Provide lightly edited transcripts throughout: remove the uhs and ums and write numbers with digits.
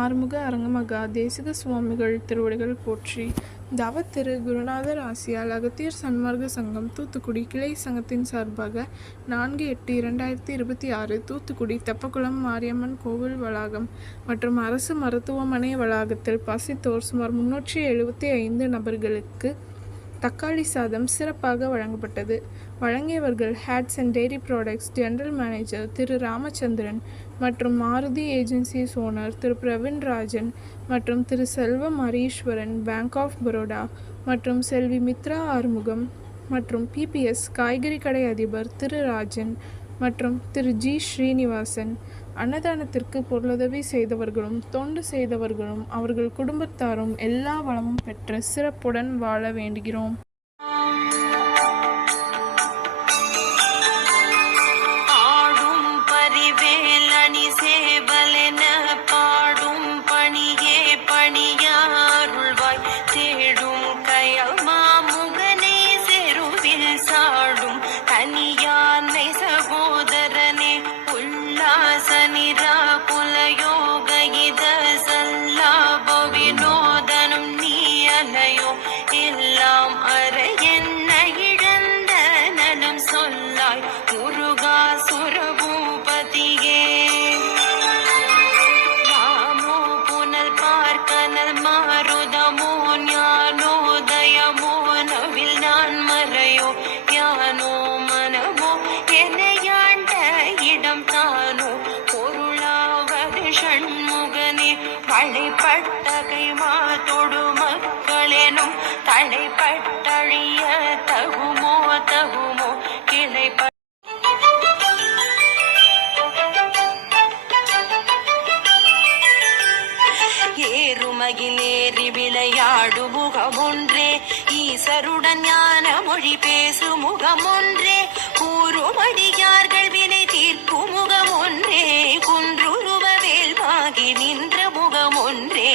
ஆறுமுக அரங்கமகா தேசிக சுவாமிகள் திருவடிகள் போற்றி. தவ திரு குருநாதர் ஆசியால் அகத்தியர் சன்மார்க்க சங்கம் தூத்துக்குடி கிளை சங்கத்தின் சார்பாக 4/8/2026 தூத்துக்குடி தெப்பக்குளம் மாரியம்மன் கோவில் வளாகம் மற்றும் அரசு மருத்துவமனை வளாகத்தில் பசித்தோர் சுமார் 375 நபர்களுக்கு தக்காளி சாதம் சிறப்பாக வழங்கப்பட்டது. வழங்கியவர்கள் Hatsun dairy products general manager திரு ராமச்சந்திரன் மற்றும் மாருதி ஏஜென்சிஸ் ஓனர் திரு பிரவீன் ராஜன் மற்றும் திரு செல்வம் ஹரீஸ்வரன் பேங்க் ஆஃப் பரோடா மற்றும் செல்வி மித்ரா ஆறுமுகம் மற்றும் பிபிஎஸ் காய்கறி கடை அதிபர் திரு ராஜன் மற்றும் திரு ஜி ஸ்ரீனிவாசன். அன்னதானத்திற்கு பொருளுதவி செய்தவர்களும் தொண்டு செய்தவர்களும் அவர்கள் குடும்பத்தாரும் எல்லா வளமும் பெற்று சிறப்புடன் வாழ வேண்டுகிறோம். தடைப்பட்ட கைமாத்தொடு மக்களெனும் தடைப்பட்டழிய தகுமோ தகுமோ கிளைப்ப ஏறுமகிலேறி விளையாடு முகமொன்றே ஈசருடன் ஞான மொழி பேசு முகமொன்றே கூறுமடியார்கள் வினை தீர்க்கும் முகமொன்றே குன்றுருவ வேல்வாகி நின்ற முகமொன்றே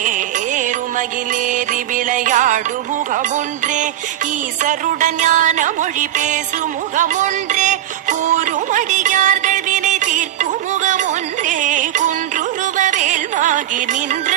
ஏறுமகிலேறி விளையாடு முகமொன்றே ஈசருடன் ஞான மொழி பேசு முகமொன்றே கூறுமடியார்கள் வினை தீர்க்கும் முகமொன்றே குன்றுருவ வேல்வாகி நின்ற